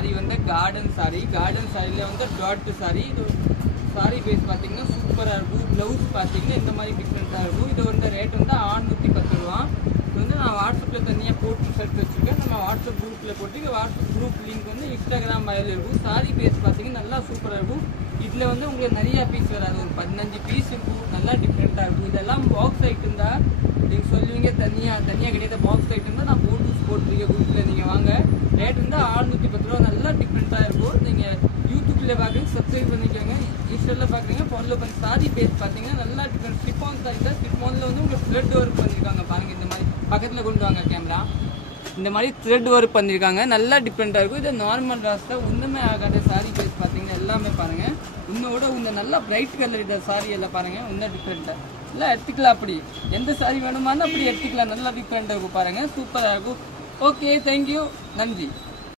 Sorry வந்து garden சாரியில் வந்து டாட் சாரி. இது சாரி பேஸ் பார்த்தீங்கன்னா சூப்பராக இருக்கும். ப்ளவுஸ் பார்த்தீங்கன்னா இந்த மாதிரி டிஃப்ரெண்ட்டாக இருக்கும். இது வந்து ரேட் வந்து 610 ரூபா. இது வந்து நான் வாட்ஸ்அப்பில் தனியாக போட்டு எடுத்து வச்சுருக்கேன். நம்ம வாட்ஸ்அப் குரூப்பில் போட்டு வாட்ஸ்அப் குரூப் லிங்க் வந்து இன்ஸ்டாகிராம் வயலில் இருக்கும். சாரி பேஸ் பார்த்தீங்கன்னா நல்லா சூப்பராக இருக்கும். இதில் வந்து உங்களுக்கு நிறையா பீஸ் வராது, ஒரு 15 பீஸ் இருக்கும். நல்லா டிஃப்ரெண்ட்டாக இருக்கும். இதெல்லாம் பாக்ஸ் ஐட்டம் தான். நீங்கள் சொல்லுவீங்க தனியாக கிடையாது, பாக்ஸ் ஐட்டம் தான். நான் போட்டுருக்கேன் குரூப்பில், நீங்கள் வாங்க. ரேட் வந்து 610 ரூபா. நல்லா டிஃப்ரெண்ட்டாக இருக்கும். நீங்கள் யூடியூப்ல பார்க்குறீங்க, சப்ஸ்கிரைப் பண்ணிக்கோங்க. இன்ஸ்டாவில் பார்க்குறீங்க, ஃபாலோ பண்ணி. சாரி பேஸ் பார்த்தீங்கன்னா நல்லா டிஃப்ரெண்ட். ஸ்லிப்பான் சாரி தான். ஸ்லிப்பானில் வந்து உங்களுக்கு த்ரெட் ஒர்க் பண்ணியிருக்காங்க பாருங்கள். இந்த மாதிரி பக்கத்தில் கொண்டு வாங்க கேமரா. இந்த மாதிரி த்ரெட் ஒர்க் பண்ணியிருக்காங்க. நல்லா டிஃப்ரெண்ட்டாக இருக்கும். இது நார்மல் ட்ரெஸ் தான், ஒன்றுமே ஆகாத. சாரி பேஸ் பார்த்தீங்கன்னா எல்லாமே பாருங்கள். இன்னோட இந்த நல்லா பிரைட் கலர் இந்த சாரி எல்லாம் பாருங்கள். இன்னும் டிஃப்ரெண்ட்டாக எல்லாம் எடுத்துக்கலாம். அப்படி எந்த சாரி வேணுமானு அப்படி எடுத்துக்கலாம். நல்லா டிஃப்ரெண்ட்டாக இருக்கும் பாருங்கள். சூப்பராக இருக்கும். ஓகே, தேங்க்யூ, நன்றி.